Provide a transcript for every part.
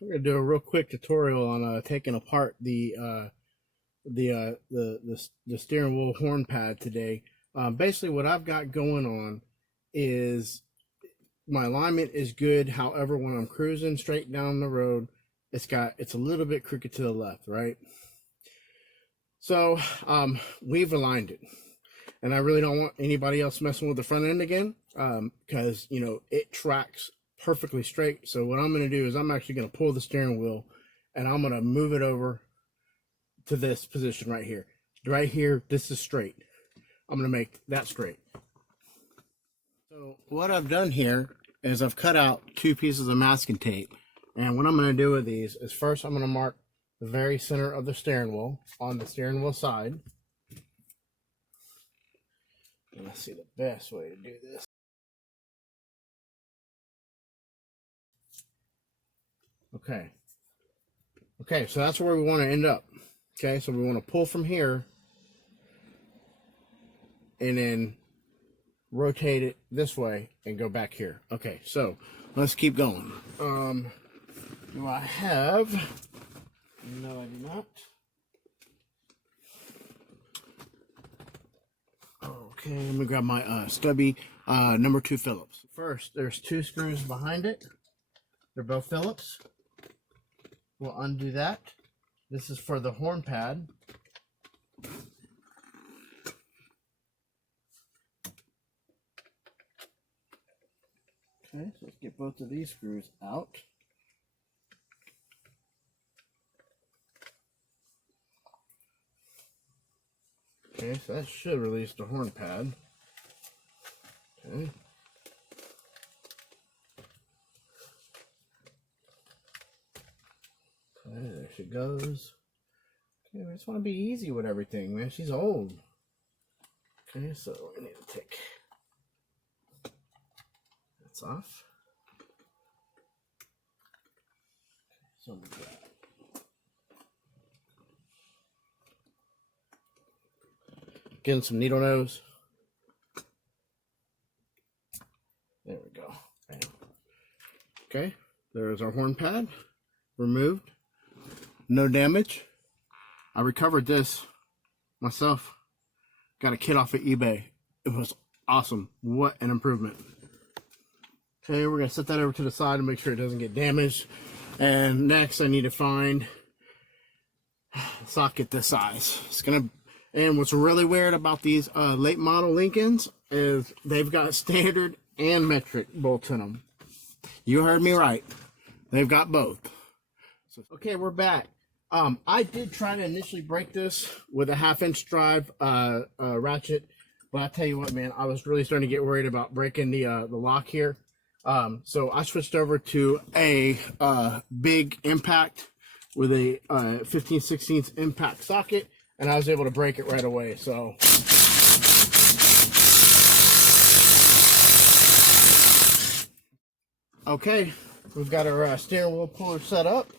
we're gonna do a real quick tutorial on taking apart the steering wheel horn pad today. Basically, what I've got going on is my alignment is good. However, when I'm cruising straight down the road, it's a little bit crooked to the left, right? So we've aligned it, and I really don't want anybody else messing with the front end again, because you know it tracks perfectly straight. So what I'm going to do is I'm actually going to pull the steering wheel and I'm going to move it over to this position right here. Right here, this is straight. I'm going to make that straight. So what I've done here is I've cut out 2 pieces of masking tape. And what I'm going to do with these is first I'm going to mark the very center of the steering wheel on the steering wheel side. And let's see the best way to do this. Okay, so that's where we want to end up. Okay, so we want to pull from here and then rotate it this way and go back here. Okay, so let's keep going. Do I have? No, I do not. Okay, let me grab my stubby number 2 Phillips. First, there's 2 screws behind it. They're both Phillips. We'll undo that. This is for the horn pad. Okay, so let's get both of these screws out. Okay, so that should release the horn pad. Okay. Okay, there she goes. Okay, I just want to be easy with everything, man. She's old. Okay, so we need to take that's off. So we got getting some needle nose. There we go. Okay, there's our horn pad removed. No damage. I recovered this myself. Got a kit off of eBay. It was awesome. What an improvement. Okay, we're gonna set that over to the side and make sure it doesn't get damaged. And next I need to find a socket this size. And what's really weird about these late model Lincolns is they've got standard and metric bolts in them. You heard me right. They've got both. So, okay, we're back. I did try to initially break this with a 1/2-inch drive ratchet, but I tell you what, man, I was really starting to get worried about breaking the lock here. So I switched over to a big impact with a 15/16 impact socket, and I was able to break it right away. So okay, we've got our steering wheel puller set up.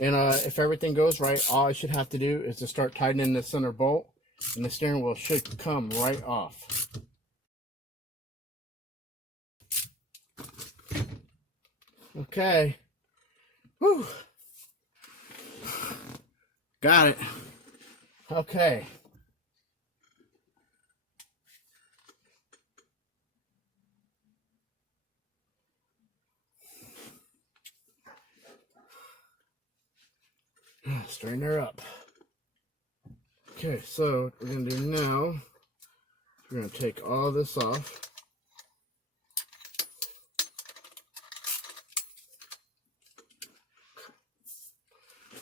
And if everything goes right, all I should have to do is to start tightening the center bolt, and the steering wheel should come right off. Okay. Whew. Got it. Okay. Straighten her up. Okay, so what we're going to do now, we're going to take all this off.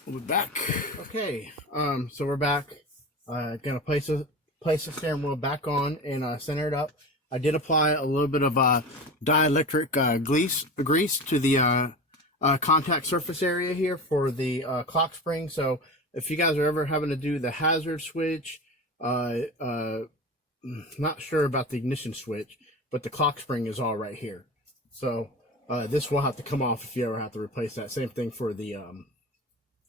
We'll be back. Okay, so we're back. Gonna place the steering wheel back on and center it up. I did apply a little bit of dielectric grease to the contact surface area here for the clock spring. So if you guys are ever having to do the hazard switch, not sure about the ignition switch, but the clock spring is all right here. So this will have to come off if you ever have to replace that. Same thing for the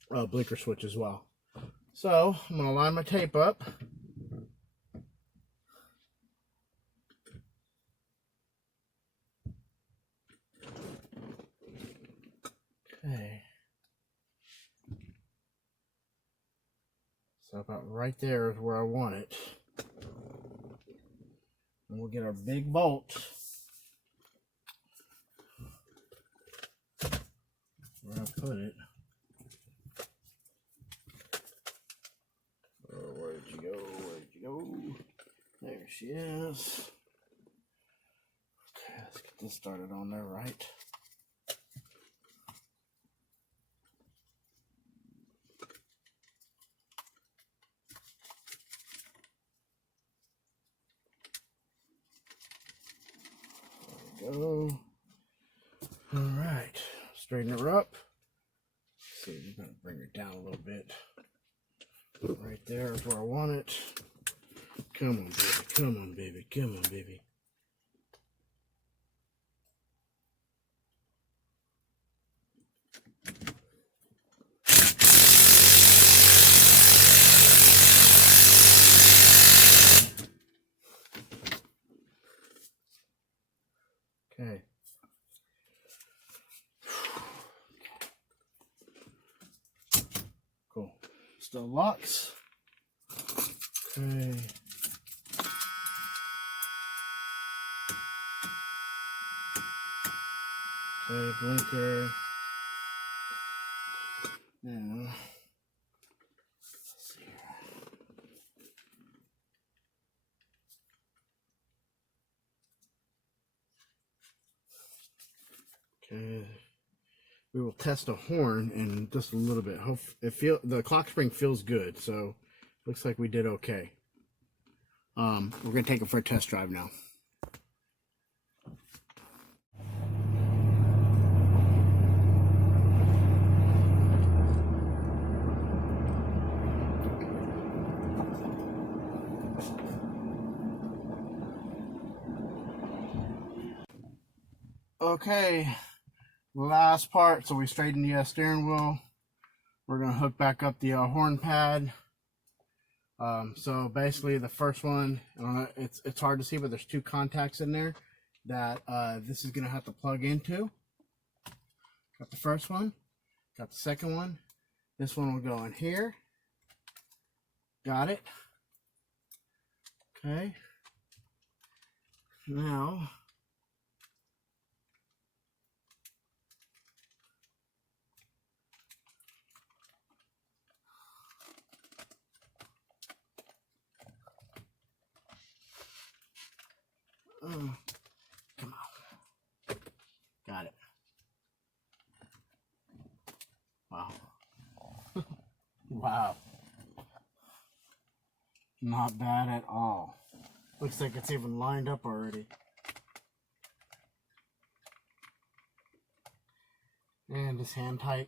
blinker switch as well. So I'm going to line my tape up. Okay. So about right there is where I want it. And we'll get our big bolt. Where I put it. Oh, where did you go? Where did you go? There she is. Okay, let's get this started on there right. There we go. All right, straighten her up. Let's see, we're gonna bring her down a little bit. Right there is where I want it. Come on, baby. Come on, baby. Come on, baby. Okay. Cool. Still locks. Okay. Okay, blinker. Now, let's see here. Okay. We will test a horn in just a little bit. Hope the clock spring feels good, so looks like we did okay. We're gonna take it for a test drive now. Okay, last part. So we straightened the steering wheel. We're gonna hook back up the horn pad. So basically, the first one, it's hard to see, but there's two contacts in there that this is gonna have to plug into. Got the first one. Got the second one. This one will go in here. Got it. Okay. Now. Come on. Got it. Wow. Wow. Not bad at all. Looks like it's even lined up already. And just hand tight.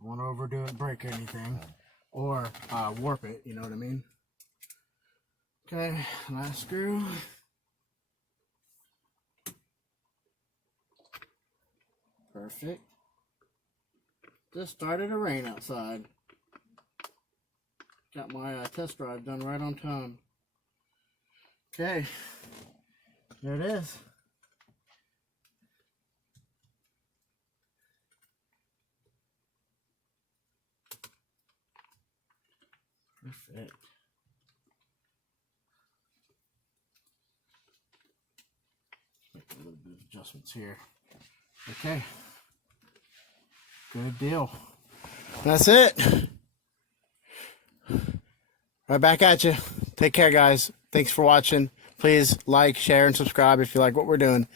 I won't overdo it, break anything. Or warp it, you know what I mean? Okay, last screw. Perfect. Just started to rain outside. Got my test drive done right on time. Okay, there it is. Perfect. Make a little bit of adjustments here. Okay. Good deal. That's it. Right back at you. Take care, guys. Thanks for watching. Please like, share, and subscribe if you like what we're doing.